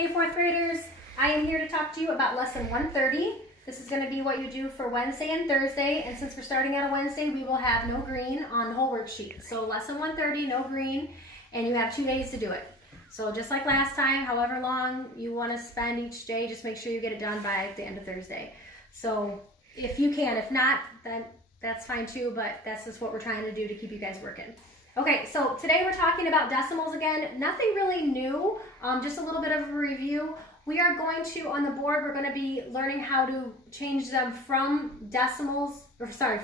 Hey fourth graders, I am here to talk to you about lesson 130. This is going to be what you do for Wednesday and Thursday, and since we're starting on a Wednesday, we will have no green on the whole worksheet. So lesson 130, no green, and you have 2 days to do it. So just like last time, however long you want to spend each day, just make sure you get it done by the end of Thursday. So if you can, if not, then that's fine too, but that's just what we're trying to do to keep you guys working. Okay, so today we're talking about decimals again. Nothing really new, just a little bit of a review. We are going to, on the board, we're going to be learning how to change them from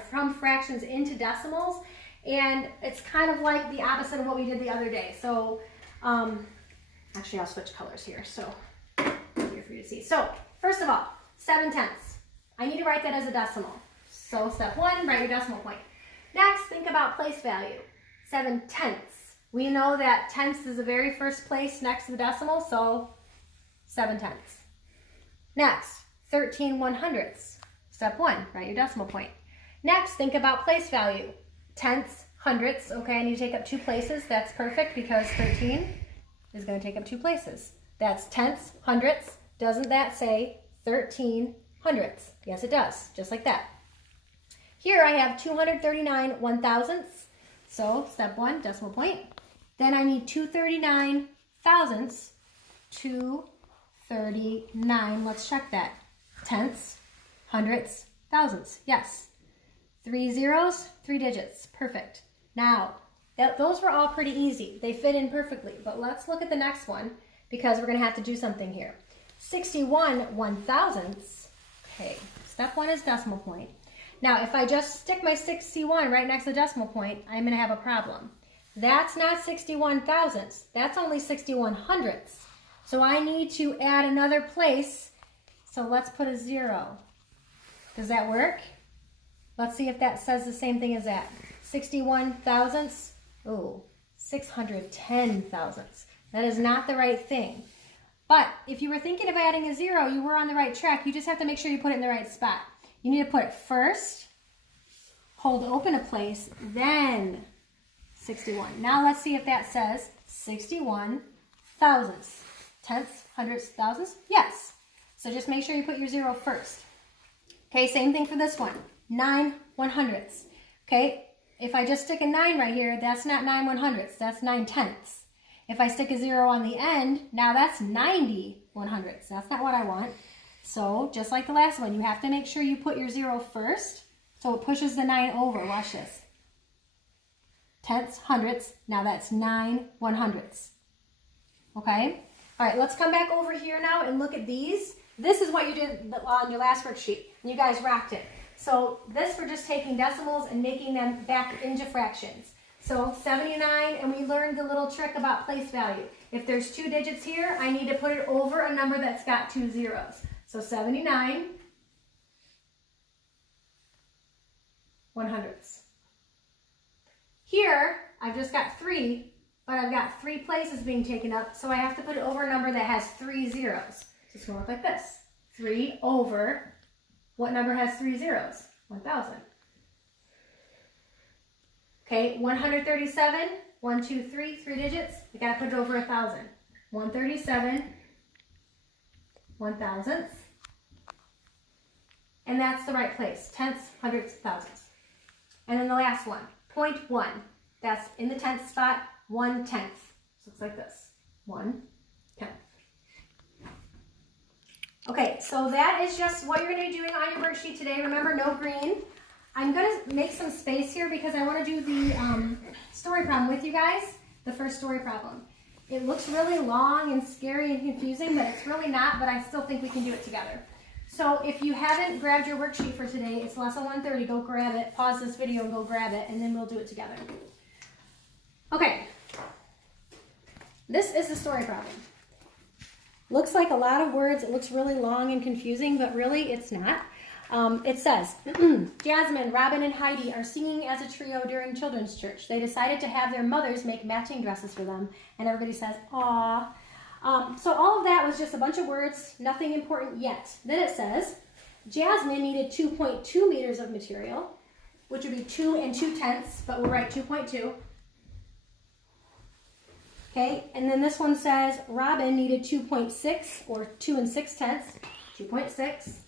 from fractions into decimals. And it's kind of like the opposite of what we did the other day. So, actually I'll switch colors here, so easier for you to see. So, first of all, 7/10. I need to write that as a decimal. So, step 1, write your decimal point. Next, think about place value. 7/10. We know that tenths is the very first place next to the decimal, so 7/10. Next, 13/100. Step 1, write your decimal point. Next, think about place value. Tenths, hundredths. Okay, I need to take up 2 places. That's perfect because 13 is going to take up 2 places. That's tenths, hundredths. Doesn't that say 13 hundredths? Yes, it does, just like that. Here I have 239 1,000ths. So, step 1, decimal point. Then I need 239 thousandths. 239, let's check that. Tenths, hundredths, thousandths. Yes. 3 zeros, 3 digits. Perfect. Now, those were all pretty easy. They fit in perfectly. But let's look at the next one because we're going to have to do something here. 61 1,000ths. Okay, step 1 is decimal point. Now, if I just stick my 61 right next to the decimal point, I'm going to have a problem. That's not 61 thousandths. That's only 61 hundredths. So I need to add another place. So let's put a 0. Does that work? Let's see if that says the same thing as that. 61 thousandths. Oh, 610 thousandths. That is not the right thing. But if you were thinking of adding a 0, you were on the right track. You just have to make sure you put it in the right spot. You need to put it first, hold open a place, then 61. Now let's see if that says 61 thousandths. Tenths, hundredths, thousandths? Yes. So just make sure you put your 0 first. Okay, same thing for this one. 9 100ths. Okay, if I just stick a 9 right here, that's not 9 100ths, that's 9 tenths. If I stick a 0 on the end, now that's 90 100ths. That's not what I want. So, just like the last one, you have to make sure you put your 0 first, so it pushes the 9 over. Watch this. Tenths, hundredths, now that's 9 100ths. Okay? All right, let's come back over here now and look at these. This is what you did on your last worksheet, and you guys rocked it. So, this we're just taking decimals and making them back into fractions. So, 79, and we learned the little trick about place value. If there's 2 digits here, I need to put it over a number that's got 2 zeros. So 79 100ths. Here, I've just got 3, but I've got 3 places being taken up, so I have to put it over a number that has 3 zeros. So it's going to look like this. 3 over, what number has 3 zeros? 1,000. Okay, 137, 1, 2, 3, 3 digits. You got to put it over 1,000. 137 1,000ths. And that's the right place. Tenths, hundredths, thousandths. And then the last one, 0.1. That's in the tenth spot, 1/10. So looks like this. 1/10. Okay, so that is just what you're going to be doing on your worksheet today. Remember, no green. I'm going to make some space here because I want to do the story problem with you guys, the first story problem. It looks really long and scary and confusing, but it's really not, but I still think we can do it together. So if you haven't grabbed your worksheet for today, it's lesson 130, go grab it, pause this video and go grab it, and then we'll do it together. Okay, this is the story problem. Looks like a lot of words, it looks really long and confusing, but really it's not. It says, Jasmine, Robin, and Heidi are singing as a trio during children's church. They decided to have their mothers make matching dresses for them, and everybody says, "Aw." So all of that was just a bunch of words, nothing important yet. Then it says, Jasmine needed 2.2 meters of material, which would be 2 2/10, but we'll write 2.2. Okay, and then this one says Robin needed 2.6 or 2 6/10, 2.6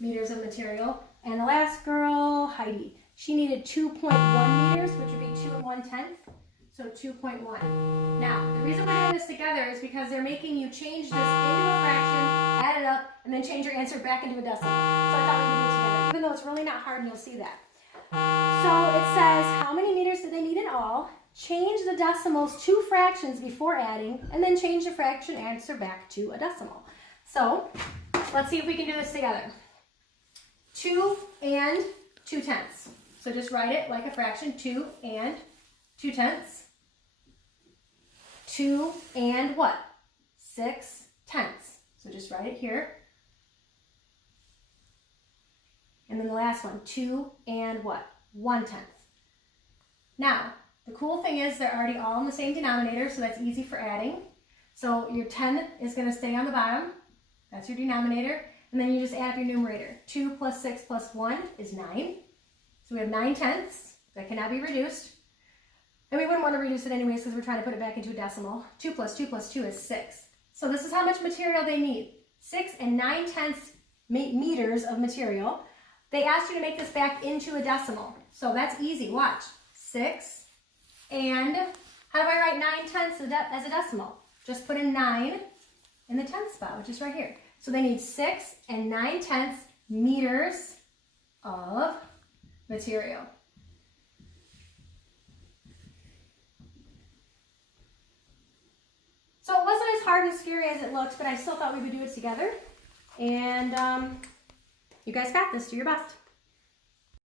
meters of material. And the last girl, Heidi, she needed 2.1 meters, which would be 2 1/10, so 2.1. Now, the reason we're doing this together is because they're making you change this into a fraction, add it up, and then change your answer back into a decimal. So I thought we would do it together, even though it's really not hard and you'll see that. So it says, how many meters do they need in all? Change the decimals to fractions before adding, and then change the fraction answer back to a decimal. So let's see if we can do this together. 2 and 2/10. So just write it like a fraction, 2 and 2/10. 2 and what? 6/10. So just write it here. And then the last one, 2 and what? 1/10. Now, the cool thing is they're already all in the same denominator, so that's easy for adding. So your 10 is going to stay on the bottom. That's your denominator. And then you just add up your numerator. 2 plus 6 plus 1 is 9. So we have 9/10. That cannot be reduced. And we wouldn't want to reduce it anyways because we're trying to put it back into a decimal. 2 plus 2 plus 2 is 6. So this is how much material they need. 6 and 9/10 meters of material. They asked you to make this back into a decimal. So that's easy. Watch. 6 and how do I write 9/10 as a decimal? Just put in 9 in the 10th spot, which is right here. So they need 6 and 9/10 meters of material. So it wasn't as hard and scary as it looks, but I still thought we would do it together. And you guys got this. Do your best.